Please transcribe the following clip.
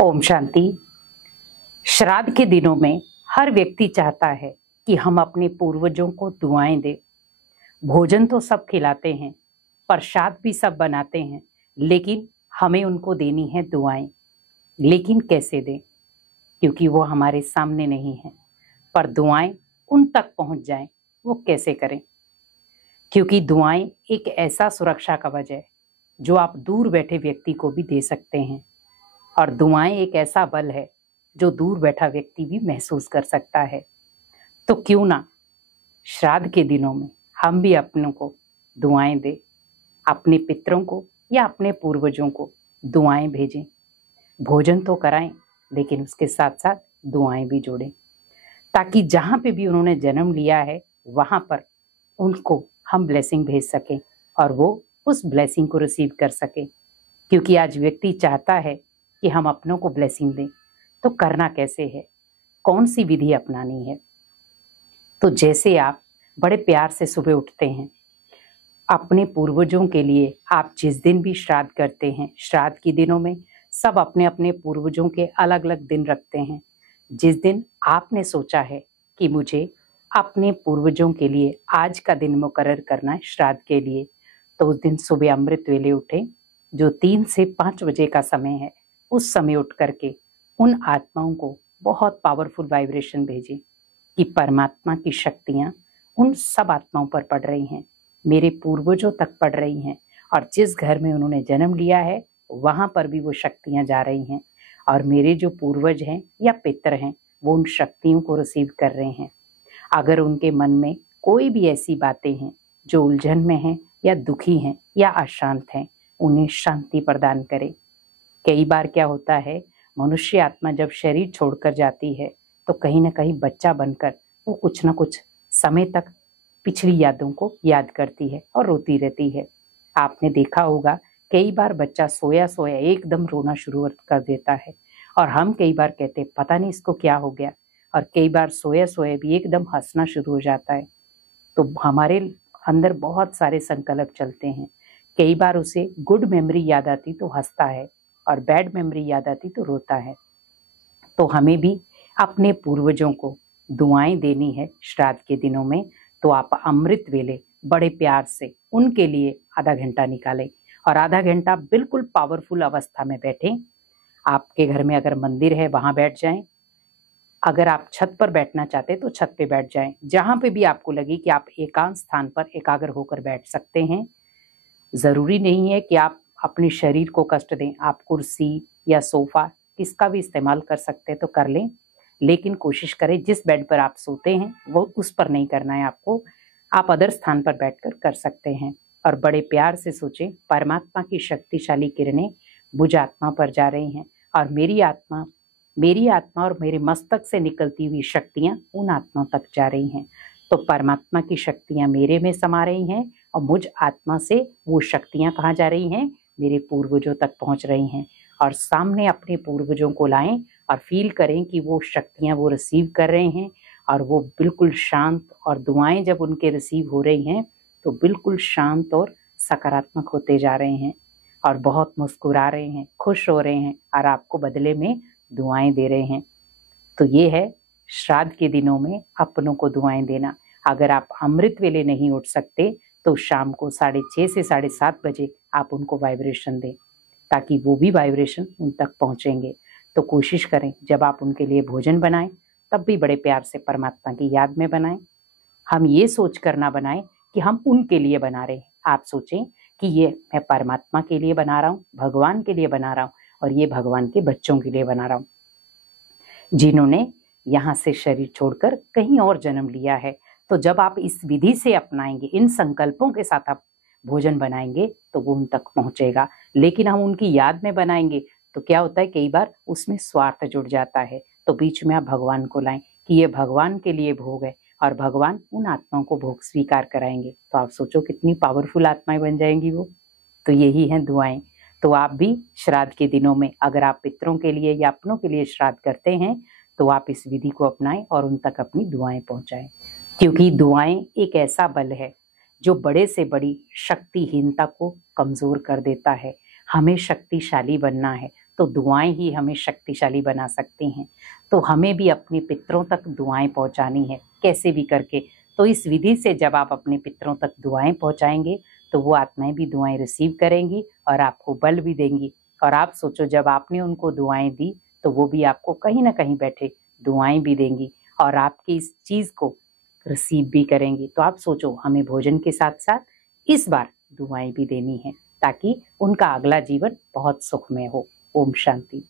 ओम शांति। श्राद्ध के दिनों में हर व्यक्ति चाहता है कि हम अपने पूर्वजों को दुआएं दें। भोजन तो सब खिलाते हैं, प्रसाद भी सब बनाते हैं, लेकिन हमें उनको देनी है दुआएं। लेकिन कैसे दें, क्योंकि वो हमारे सामने नहीं है। पर दुआएं उन तक पहुंच जाएं, वो कैसे करें? क्योंकि दुआएं एक ऐसा सुरक्षा कवच है जो आप दूर बैठे व्यक्ति को भी दे सकते हैं, और दुआएं एक ऐसा बल है जो दूर बैठा व्यक्ति भी महसूस कर सकता है। तो क्यों ना श्राद्ध के दिनों में हम भी अपनों को दुआएं दें, अपने पितरों को या अपने पूर्वजों को दुआएं भेजें। भोजन तो कराएं, लेकिन उसके साथ साथ दुआएं भी जोड़ें, ताकि जहां पे भी उन्होंने जन्म लिया है वहां पर उनको हम ब्लेसिंग भेज सकें और वो उस ब्लेसिंग को रिसीव कर सके। क्योंकि आज व्यक्ति चाहता है कि हम अपनों को ब्लेसिंग दें, तो करना कैसे है, कौन सी विधि अपनानी है? तो जैसे आप बड़े प्यार से सुबह उठते हैं, अपने पूर्वजों के लिए आप जिस दिन भी श्राद्ध करते हैं, श्राद्ध के दिनों में सब अपने अपने पूर्वजों के अलग अलग दिन रखते हैं। जिस दिन आपने सोचा है कि मुझे अपने पूर्वजों के लिए आज का दिन मुकर्रर करना है श्राद्ध के लिए, तो उस दिन सुबह अमृत वेले उठें, जो 3 से 5 बजे का समय है। उस समय उठ करके उन आत्माओं को बहुत पावरफुल वाइब्रेशन भेजें कि परमात्मा की शक्तियां उन सब आत्माओं पर पड़ रही हैं, मेरे पूर्वजों तक पड़ रही हैं, और जिस घर में उन्होंने जन्म लिया है वहां पर भी वो शक्तियां जा रही हैं, और मेरे जो पूर्वज हैं या पितर हैं वो उन शक्तियों को रिसीव कर रहे हैं। अगर उनके मन में कोई भी ऐसी बातें हैं जो उलझन में हैं या दुखी हैं या अशांत हैं, उन्हें शांति प्रदान करें। कई बार क्या होता है, मनुष्य आत्मा जब शरीर छोड़कर जाती है तो कहीं ना कहीं बच्चा बनकर वो कुछ ना कुछ समय तक पिछली यादों को याद करती है और रोती रहती है। आपने देखा होगा कई बार बच्चा सोया सोया एकदम रोना शुरू कर देता है, और हम कई बार कहते पता नहीं इसको क्या हो गया, और कई बार सोया सोया भी एकदम हंसना शुरू हो जाता है। तो हमारे अंदर बहुत सारे संकल्प चलते हैं। कई बार उसे गुड मेमोरी याद आती तो हंसता है, और बैड मेमोरी याद आती तो रोता है। तो हमें भी अपने पूर्वजों को दुआएं देनी है श्राद्ध के दिनों में। तो आप अमृत वेले बड़े प्यार से उनके लिए आधा घंटा निकालें, और आधा घंटा बिल्कुल पावरफुल अवस्था में बैठें। आपके घर में अगर मंदिर है वहां बैठ जाएं, अगर आप छत पर बैठना चाहते हैं तो छत पे बैठ जाएं। जहां पे भी आपको लगे कि आप एकांत स्थान पर एकाग्र होकर बैठ सकते हैं। जरूरी नहीं है कि आप अपने शरीर को कष्ट दें, आप कुर्सी या सोफा किसका भी इस्तेमाल कर सकते हैं तो कर लें, लेकिन कोशिश करें जिस बेड पर आप सोते हैं वो उस पर नहीं करना है आपको। आप अदर स्थान पर बैठकर कर सकते हैं, और बड़े प्यार से सोचें परमात्मा की शक्तिशाली किरणें मुझ आत्मा पर जा रही हैं, और मेरी आत्मा और मेरे मस्तक से निकलती हुई शक्तियां उन आत्माओं तक जा रही हैं। तो परमात्मा की शक्तियां मेरे में समा रही हैं, और मुझ आत्मा से वो शक्तियां कहाँ जा रही हैं, मेरे पूर्वजों तक पहुंच रही हैं। और सामने अपने पूर्वजों को लाएं और फील करें कि वो शक्तियां वो रिसीव कर रहे हैं, और वो बिल्कुल शांत, और दुआएं जब उनके रिसीव हो रही हैं तो बिल्कुल शांत और सकारात्मक होते जा रहे हैं, और बहुत मुस्कुरा रहे हैं, खुश हो रहे हैं, और आपको बदले में दुआएं दे रहे हैं। तो ये है श्राद्ध के दिनों में अपनों को दुआएं देना। अगर आप अमृत वेले नहीं उठ सकते तो शाम को 6:30 से 7:30 बजे आप उनको वाइब्रेशन दें, ताकि वो भी वाइब्रेशन उन तक पहुंचेंगे। तो कोशिश करें जब आप उनके लिए भोजन बनाएं तब भी बड़े प्यार से परमात्मा की याद में बनाएं। हम ये सोच कर ना बनाएं कि हम उनके लिए बना रहे हैं। आप सोचें कि ये मैं परमात्मा के लिए बना रहा हूँ, भगवान के लिए बना रहा हूँ, और ये भगवान के बच्चों के लिए बना रहा हूँ जिन्होंने यहाँ से शरीर छोड़कर कहीं और जन्म लिया है। तो जब आप इस विधि से अपनाएंगे, इन संकल्पों के साथ आप भोजन बनाएंगे तो वो उन तक पहुंचेगा। लेकिन हम उनकी याद में बनाएंगे तो क्या होता है, कई बार उसमें स्वार्थ जुड़ जाता है। तो बीच में आप भगवान को लाएं कि ये भगवान के लिए भोग है, और भगवान उन आत्माओं को भोग स्वीकार कराएंगे। तो आप सोचो कितनी पावरफुल आत्माएं बन जाएंगी वो। तो यही है दुआएं। तो आप भी श्राद्ध के दिनों में अगर आप पितरों के लिए या अपनों के लिए श्राद्ध करते हैं तो आप इस विधि को अपनाएं और उन तक अपनी दुआएं पहुंचाएं, क्योंकि दुआएं एक ऐसा बल है जो बड़े से बड़ी शक्तिहीनता को कमजोर कर देता है। हमें शक्तिशाली बनना है तो दुआएं ही हमें शक्तिशाली बना सकती हैं। तो हमें भी अपने पितरों तक दुआएं पहुंचानी है, कैसे भी करके। तो इस विधि से जब आप अपने पितरों तक दुआएं पहुंचाएंगे तो वो आत्माएं भी दुआएं रिसीव करेंगी और आपको बल भी देंगी। और आप सोचो, जब आपने उनको दुआएं दी तो वो भी आपको कहीं ना कहीं बैठे दुआएं भी देंगी और आपकी इस चीज को रिसीव भी करेंगी। तो आप सोचो, हमें भोजन के साथ साथ इस बार दुआएं भी देनी है ताकि उनका अगला जीवन बहुत सुखमय हो। ओम शांति।